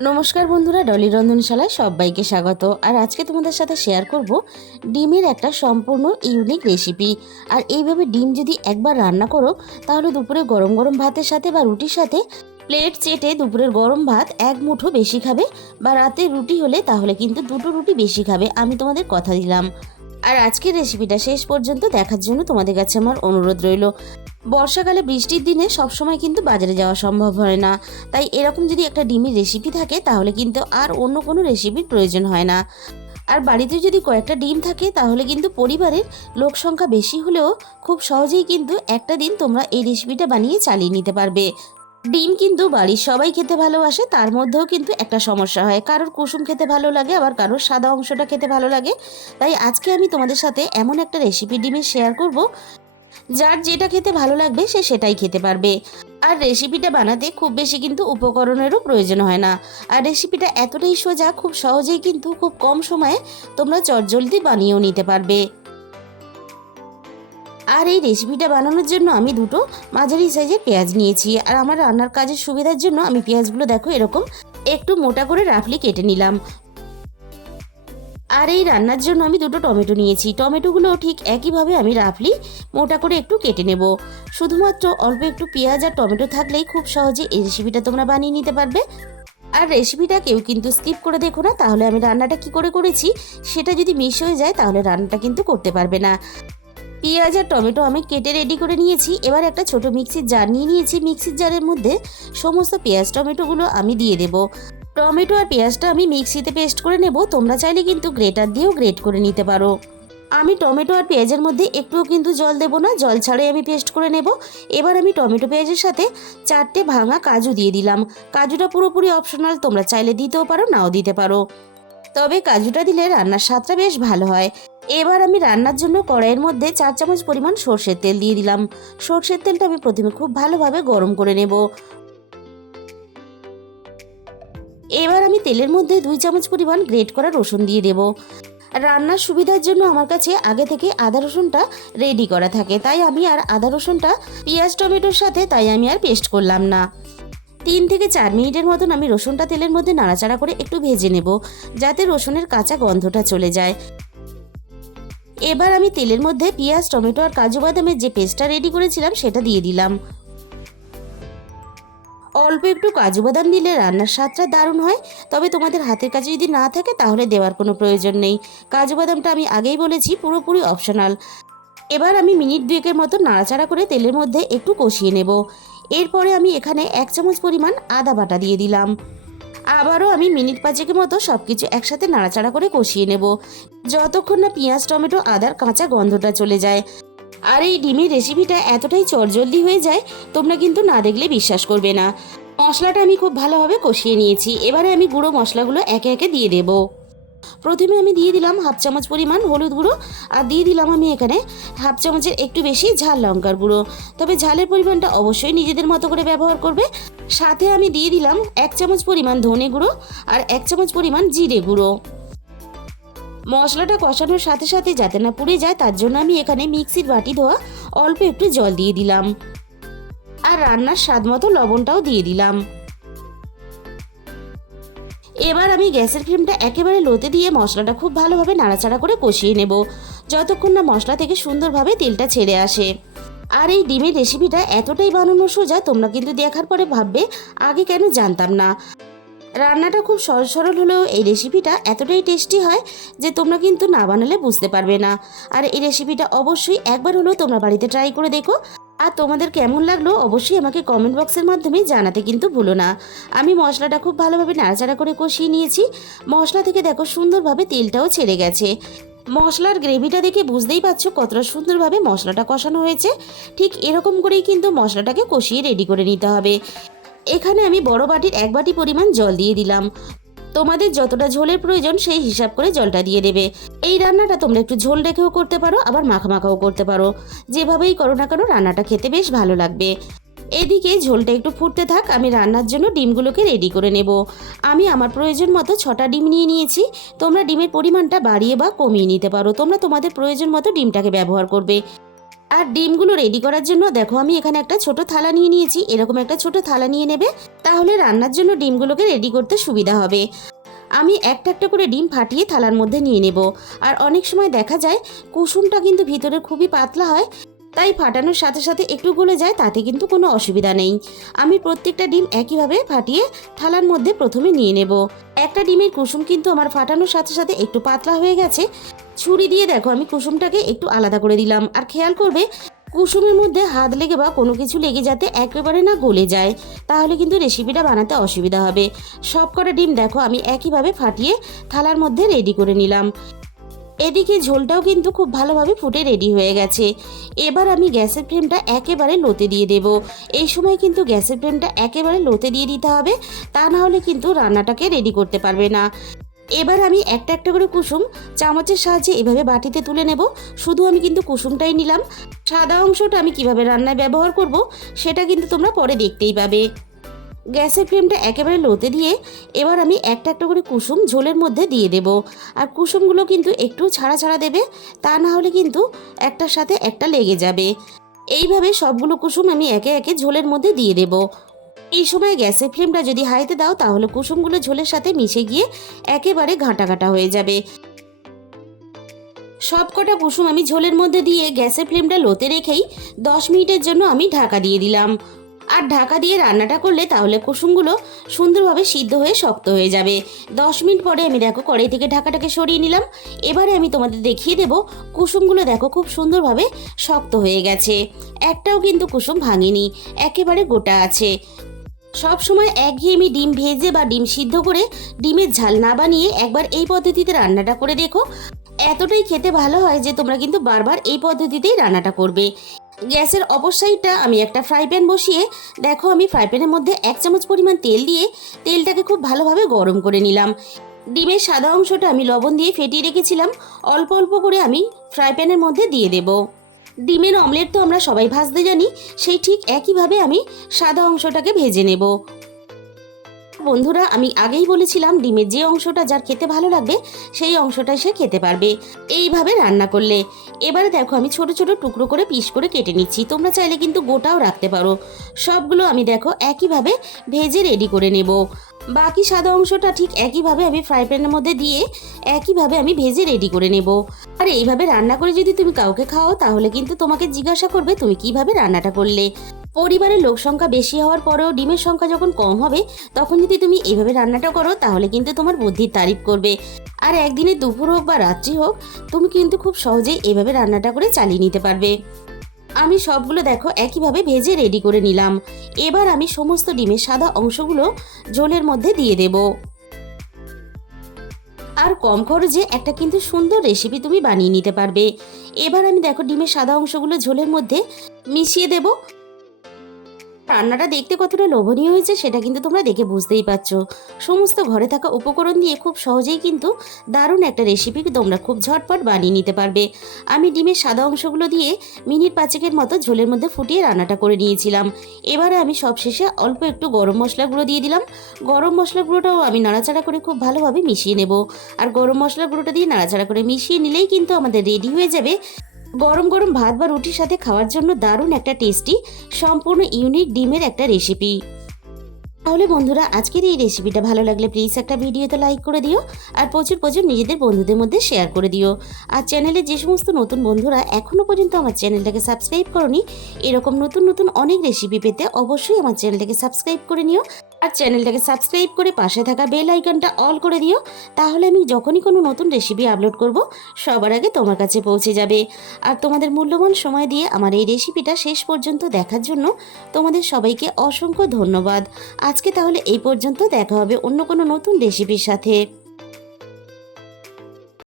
নমস্কার বন্ধুরা, ডলি রন্ধনশালায় সবাইকে স্বাগত। আর আজকে তোমাদের সাথে শেয়ার করব ডিমের একটা সম্পূর্ণ ইউনিক রেসিপি। আর এইভাবে ডিম যদি একবার রান্না করো তাহলে দুপুরে গরম গরম ভাতের সাথে বা রুটির সাথে প্লেট চেটে দুপুরের গরম ভাত এক মুঠো বেশি খাবে, বা রাতে রুটি হলে তাহলে কিন্তু দুটো রুটি বেশি খাবে, আমি তোমাদের কথা দিলাম। আর আজকের রেসিপিটা শেষ পর্যন্ত দেখার জন্য তোমাদের কাছে আমার অনুরোধ রইল। বর্ষাকালে বৃষ্টির দিনে সবসময় কিন্তু বাজারে যাওয়া সম্ভব হয় না, তাই এরকম যদি একটা ডিমের রেসিপি থাকে তাহলে কিন্তু আর অন্য কোনো রেসিপির প্রয়োজন হয় না। আর বাড়িতে যদি কয়েকটা ডিম থাকে তাহলে কিন্তু পরিবারের লোক সংখ্যা বেশি হলেও খুব সহজেই কিন্তু একটা দিন তোমরা এই রেসিপিটা বানিয়ে চালিয়ে নিতে পারবে। ডিম কিন্তু বাড়ির সবাই খেতে ভালোবাসে, তার মধ্যেও কিন্তু একটা সমস্যা হয়, কারোর কুসুম খেতে ভালো লাগে আবার কারোর সাদা অংশটা খেতে ভালো লাগে। তাই আজকে আমি তোমাদের সাথে এমন একটা রেসিপি ডিমের শেয়ার করব, যার যেটা খেতে ভালো লাগবে সে সেটাই খেতে পারবে। আর রেসিপিটা বানাতে খুব বেশি কিন্তু উপকরণেরও প্রয়োজন হয় না। আর রেসিপিটা এতটাই সোজা, খুব সহজেই কিন্তু খুব কম সময়ে তোমরা চটজলদি বানিয়েও নিতে পারবে। আর এই রেসিপিটা বানানোর জন্য আমি দুটো মাঝারি সাইজের পেঁয়াজ নিয়েছি। আর আমার রান্নার কাজের সুবিধার জন্য আমি পেঁয়াজগুলো দেখো এরকম একটু মোটা করে রাফলি কেটে নিলাম। আর এই রান্নার জন্য আমি দুটো টমেটো নিয়েছি, টমেটোগুলো ঠিক একইভাবে আমি রাফলি মোটা করে একটু কেটে নেব। শুধুমাত্র অল্প একটু পেঁয়াজ আর টমেটো থাকলেই খুব সহজে এই রেসিপিটা তোমরা বানিয়ে নিতে পারবে। আর রেসিপিটা কেউ কিন্তু স্কিপ করে দেখো না, তাহলে আমি রান্নাটা কি করে করেছি সেটা যদি মিস হয়ে যায় তাহলে রান্নাটা কিন্তু করতে পারবে না। পেঁয়াজ আর টমেটো আমি কেটে রেডি করে নিয়েছি। এবার একটা ছোট মিক্সির জার নিয়ে নিয়েছি, মিক্সির জারের মধ্যে সমস্ত পেঁয়াজ টমেটোগুলো আমি দিয়ে দেব। টমেটো আর পেঁয়াজটা আমি মিক্সিতে পেস্ট করে নেব, তোমরা চাইলে কিন্তু গ্রেটার দিয়েও গ্রেট করে নিতে পারো। আমি টমেটো আর পেঁয়াজের মধ্যে একটুও কিন্তু জল দেব না, জল ছাড়াই আমি পেস্ট করে নেব। এবার আমি টমেটো পেঁয়াজের সাথে 4টে ভাঙা কাজু দিয়ে দিলাম। কাজুটা পুরোপুরি অপশনাল, তোমরা চাইলে দিতেও পারো নাও দিতে পারো, তবে কাজুটা দিলে রান্নার স্বাদটা বেশ ভালো হয়। এবার আমি রান্নার জন্য কড়াইয়ের মধ্যে 4 চামচ পরিমাণ সর্ষের তেল দিয়ে দিলাম। সর্ষের তেলটা আমি প্রথমে খুব ভালোভাবে গরম করে নেব। এবার আমি তেলের মধ্যে 2 চামচ পরিমাণ গ্রেট করা রসুন দিয়ে দেব। রান্নার সুবিধার জন্য আমার কাছে আগে থেকে আদা রসুনটা রেডি করা থাকে, তাই আমি আর আদা রসুনটা পেঁয়াজ টমেটোর সাথে তাই আমি আর পেস্ট করলাম না। 3 থেকে 4 মিনিটের মতন আমি রসুনটা তেলের মধ্যে নাড়াচাড়া করে একটু ভেজে নেব, যাতে রসুনের কাঁচা গন্ধটা চলে যায়। এবার আমি তেলের মধ্যে পেঁয়াজ টমেটো আর কাজু বাদামের যে পেস্টটা রেডি করেছিলাম সেটা দিয়ে দিলাম। অল্প একটু কাজু বাদাম দিলে রান্নার স্বাদটা দারুণ হয়, তবে তোমাদের হাতের কাছে যদি না থাকে তাহলে দেওয়ার কোনো প্রয়োজন নেই। কাজু বাদামটা আমি আগেই বলেছি পুরোপুরি অপশনাল। এবার আমি মিনিট 2 মতো নাড়াচাড়া করে তেলের মধ্যে একটু কষিয়ে নেব। এরপরে আমি এখানে 1 চামচ পরিমাণ আদা বাটা দিয়ে দিলাম। আবারও আমি মিনিট 5 মতো সব কিছু একসাথে নাড়াচাড়া করে কষিয়ে নেব, যতক্ষণ না পেঁয়াজ টমেটো আদার কাঁচা গন্ধটা চলে যায়। আর এই ডিমের রেসিপিটা এতটাই চটজলদি হয়ে যায়, তোমরা কিন্তু না দেখলে বিশ্বাস করবে না। মশলাটা আমি খুব ভালোভাবে কষিয়ে নিয়েছি। এবারে আমি গুঁড়ো মশলাগুলো একে একে দিয়ে দেব। প্রথমে আমি দিয়ে দিলাম 1/2 চামচ পরিমাণ হলুদ গুঁড়ো, আর দিয়ে দিলাম আমি এখানে 1/2 চামচের একটু বেশি ঝাল লঙ্কার গুঁড়ো, তবে ঝালের পরিমাণটা অবশ্যই নিজেদের মতো করে ব্যবহার করবে। সাথে আমি দিয়ে দিলাম 1 চামচ পরিমাণ ধনে গুঁড়ো আর 1 চামচ পরিমাণ জিরে গুঁড়ো। মশলাটা কষানোর সাথে সাথে যাতে না পুড়ে যায় তার জন্য আমি এখানে মিক্সির বাটি ধোয়া অল্প একটু জল দিয়ে দিলাম, আর রান্নার স্বাদ মতো লবণটাও দিয়ে দিলাম। এবার আমি গ্যাসের ফ্লেমটা একেবারে লোতে দিয়ে মশলাটা খুব ভালোভাবে নাড়াচাড়া করে কষিয়ে নেব, যতক্ষণ না মশলা থেকে সুন্দরভাবে তেলটা ছেড়ে আসে। আর এই ডিমের রেসিপিটা এতটাই বানানো সোজা, তোমরা কিন্তু দেখার পরে ভাববে আগে কেন জানতাম না। রান্নাটা খুব সহজ সরল হলেও এই রেসিপিটা এতটাই টেস্টি হয় যে তোমরা কিন্তু না বানালে বুঝতে পারবে না। আর এই রেসিপিটা অবশ্যই একবার হলেও তোমরা বাড়িতে ট্রাই করে দেখো। আর তোমাদের কেমন লাগলো অবশ্যই আমাকে কমেন্ট বক্সের মাধ্যমে জানাতে কিন্তু ভুলো না। আমি মশলাটা খুব ভালোভাবে নাড়াচাড়া করে কষিয়ে নিয়েছি। মশলা থেকে দেখো সুন্দরভাবে তেলটাও ছেড়ে গেছে। মশলার গ্রেভিটা দেখে বুঝতেই পারছো কতটা সুন্দরভাবে মশলাটা কষানো হয়েছে। ঠিক এরকম করেই কিন্তু মশলাটাকে কষিয়ে রেডি করে নিতে হবে। এখানে আমি বড় বাটির 1 বাটি পরিমাণ জল দিয়ে দিলাম। তোমাদের যতটা ঝোলের প্রয়োজন সেই হিসাব করে জলটা দিয়ে দেবে। এই রান্নাটা তোমরা একটু ঝোল রেখেও করতে পারো, আবার মাখা মাখাও করতে পারো, যেভাবেই করো না কেন রান্নাটা খেতে বেশ ভালো লাগবে। এদিকে ঝোলটা একটু ফুটতে থাক, আমি রান্নার জন্য ডিমগুলোকে রেডি করে নেব। আমি আমার প্রয়োজন মতো 6টা ডিম নিয়ে নিয়েছি। তোমরা ডিমের পরিমাণটা বাড়িয়ে বা কমিয়ে নিতে পারো, তোমরা তোমাদের প্রয়োজন মতো ডিমটাকে ব্যবহার করবে। আর ডিমগুলো রেডি করার জন্য দেখো আমি এখানে একটা ছোট থালা নিয়ে নিয়েছি। এরকম একটা ছোট থালা নিয়ে নেবে, তাহলে রান্নার জন্য ডিমগুলোকে রেডি করতে সুবিধা হবে। আমি একটা একটা করে ডিম ফাটিয়ে থালার মধ্যে নিয়ে নেব। আর অনেক সময় দেখা যায় কুসুমটা কিন্তু ভিতরে খুবই পাতলা হয়, তাই ফাটানোর সাথে সাথে একটু গলে যায়, তাতে কিন্তু কোনো অসুবিধা নেই। আমি প্রত্যেকটা ডিম একইভাবে ফাটিয়ে থালার মধ্যে প্রথমে নিয়ে নেব। একটা ডিমের কুসুম কিন্তু আমার ফাটানোর সাথে সাথে একটু পাতলা হয়ে গেছে। ছুরি দিয়ে দেখো আমি কুসুমটাকে একটু আলাদা করে দিলাম। আর খেয়াল করবে কুসুমের মধ্যে হাত লেগে বা কোনো কিছু লেগে যাতে একেবারে না গলে যায়, তাহলে কিন্তু রেসিপিটা বানাতে অসুবিধা হবে। সব কটা ডিম দেখো আমি একইভাবে ফাটিয়ে থালার মধ্যে রেডি করে নিলাম। এদিকে ঝোলটাও কিন্তু খুব ভালোভাবে ফুটে রেডি হয়ে গেছে। এবার আমি গ্যাসের ফ্লেমটা একেবারে লোতে দিয়ে দেব। এই সময় কিন্তু গ্যাসের ফ্লেমটা একেবারে লোতে দিয়ে দিতে হবে, তা না হলে কিন্তু রান্নাটাকে রেডি করতে পারবে না। এবার আমি একটা একটা করে কুসুম চামচের সাহায্যে এভাবে বাটিতে তুলে নেব। শুধু আমি কিন্তু কুসুমটাই নিলাম, সাদা অংশটা আমি কিভাবে রান্নায় ব্যবহার করব সেটা কিন্তু তোমরা পরে দেখতেই পাবে। গ্যাসের ফ্লেমটা একেবারে লোতে দিয়ে এবার আমি একটা একটা করে কুসুম ঝোলের মধ্যে দিয়ে দেব। আর কুসুমগুলো কিন্তু একটু ছাড়া ছাড়া দেবে, তা না হলে কিন্তু একটার সাথে একটা লেগে যাবে। এইভাবে সবগুলো কুসুম আমি একে একে ঝোলের মধ্যে দিয়ে দেব। এই সময় গ্যাসের ফ্লেমটা যদি হাইতে দাও তাহলে কুসুমগুলো ঝোলের সাথে মিশে গিয়ে একেবারে ঘাঁটা ঘাঁটা হয়ে যাবে। সব কটা কুসুম আমি ঝোলের মধ্যে দিয়ে গ্যাসের ফ্লেমটা লোতে রেখেই 10 মিনিটের জন্য আমি ঢাকা দিয়ে দিলাম। আর ঢাকা দিয়ে রান্নাটা করলে তাহলে কুসুমগুলো সুন্দরভাবে সিদ্ধ হয়ে শক্ত হয়ে যাবে। 10 মিনিট পরে আমি দেখো কড়াই থেকে ঢাকাটাকে সরিয়ে নিলাম। এবারে আমি তোমাদের দেখিয়ে দেব কুসুমগুলো দেখো খুব সুন্দরভাবে শক্ত হয়ে গেছে, একটাও কিন্তু কুসুম ভাঙেনি, একেবারে গোটা আছে। সব সময় একঘেয়েমি ডিম ভেজে বা ডিম সিদ্ধ করে ডিমের ঝাল না বানিয়ে একবার এই পদ্ধতিতে রান্নাটা করে দেখো, এতটাই খেতে ভালো হয় যে তোমরা কিন্তু বারবার এই পদ্ধতিতেই রান্নাটা করবে। গ্যাসের অপর সাইডটা আমি একটা ফ্রাই প্যান বসিয়ে দেখো আমি ফ্রাই প্যানের মধ্যে 1 চামচ পরিমাণ তেল দিয়ে তেলটাকে খুব ভালোভাবে গরম করে নিলাম। ডিমের সাদা অংশটা আমি লবণ দিয়ে ফেটিয়ে রেখেছিলাম, অল্প অল্প করে আমি ফ্রাই প্যানের মধ্যে দিয়ে দেব। ডিমের অমলেট তো আমরা সবাই ভাজতে জানি, সেই ঠিক একইভাবে আমি সাদা অংশটাকে ভেজে নেব। বন্ধুরা আমি আগেই বলেছিলাম ডিমের যে অংশটা যার খেতে ভালো লাগবে সেই অংশটাই সে খেতে পারবে এইভাবে রান্না করলে। এবারে দেখো আমি ছোট ছোট টুকরো করে পিস করে কেটে নিচ্ছি, তোমরা চাইলে কিন্তু গোটাও রাখতে পারো। সবগুলো আমি দেখো একইভাবে ভেজে রেডি করে নেব। বাকি সাদা অংশটা ঠিক একইভাবে আমি ফ্রাই প্যানের মধ্যে দিয়ে একইভাবে আমি ভেজে রেডি করে নেব। আর এইভাবে রান্না করে যদি তুমি কাউকে খাও তাহলে কিন্তু তোমাকে জিজ্ঞাসা করবে তুমি কিভাবে রান্নাটা করলে। পরিবারের লোক সংখ্যা বেশি হওয়ার পরেও ডিমের সংখ্যা যখন কম হবে তখন যদি তুমি এইভাবে রান্নাটা করো তাহলে কিন্তু তোমার বুদ্ধির তারিফ করবে। আর একদিনে দুপুর হোক বা রাত্রি হোক তুমি কিন্তু খুব সহজেই এইভাবে রান্নাটা করে চালিয়ে নিতে পারবে। আমি সবগুলো দেখো একইভাবে ভেজে রেডি করে নিলাম। এবার আমি সমস্ত ডিমের সাদা অংশগুলো ঝোলের মধ্যে দিয়ে দেব। আর কম খরচে একটা কিন্তু সুন্দর রেসিপি তুমি বানিয়ে নিতে পারবে। এবার আমি দেখো ডিমের সাদা অংশগুলো ঝোলের মধ্যে মিশিয়ে দেব। রান্নাটা দেখতে কতটা লোভনীয় হয়েছে সেটা কিন্তু তোমরা দেখে বুঝতেই পারছো। সমস্ত ঘরে থাকা উপকরণ দিয়ে খুব সহজেই কিন্তু দারুণ একটা রেসিপি তোমরা খুব ঝটপট বানিয়ে নিতে পারবে। আমি ডিমের সাদা অংশগুলো দিয়ে মিনিট 5 মতো ঝোলের মধ্যে ফুটিয়ে রান্নাটা করে নিয়েছিলাম। এবারে আমি সবশেষে অল্প একটু গরম মশলা গুঁড়ো দিয়ে দিলাম। গরম মশলা গুঁড়োটাও আমি নাড়াচাড়া করে খুব ভালোভাবে মিশিয়ে নেব। আর গরম মশলা গুঁড়োটা দিয়ে নাড়াচাড়া করে মিশিয়ে নিলেই কিন্তু আমাদের রেডি হয়ে যাবে গরম গরম ভাত বা রুটির সাথে খাওয়ার জন্য দারুণ একটা টেস্টি সম্পূর্ণ ইউনিক ডিমের একটা রেসিপি। তাহলে বন্ধুরা আজকের এই রেসিপিটা ভালো লাগলে প্লিজ একটা ভিডিওতে লাইক করে দিও আর প্রচুর প্রচুর নিজেদের বন্ধুদের মধ্যে শেয়ার করে দিও। আর চ্যানেলে যে সমস্ত নতুন বন্ধুরা এখনও পর্যন্ত আমার চ্যানেলটাকে সাবস্ক্রাইব করনি, এরকম নতুন নতুন অনেক রেসিপি পেতে অবশ্যই আমার চ্যানেলটাকে সাবস্ক্রাইব করে নিও। আর চ্যানেলটাকে সাবস্ক্রাইব করে পাশে থাকা বেল আইকনটা অল করে দিও, তাহলে আমি যখনই কোনো নতুন রেসিপি আপলোড করব সবার আগে তোমার কাছে পৌঁছে যাবে। আর তোমাদের মূল্যবান সময় দিয়ে আমার এই রেসিপিটা শেষ পর্যন্ত দেখার জন্য তোমাদের সবাইকে অসংখ্য ধন্যবাদ। আজকে তাহলে এই পর্যন্ত, দেখা হবে অন্য কোনো নতুন রেসিপির সাথে।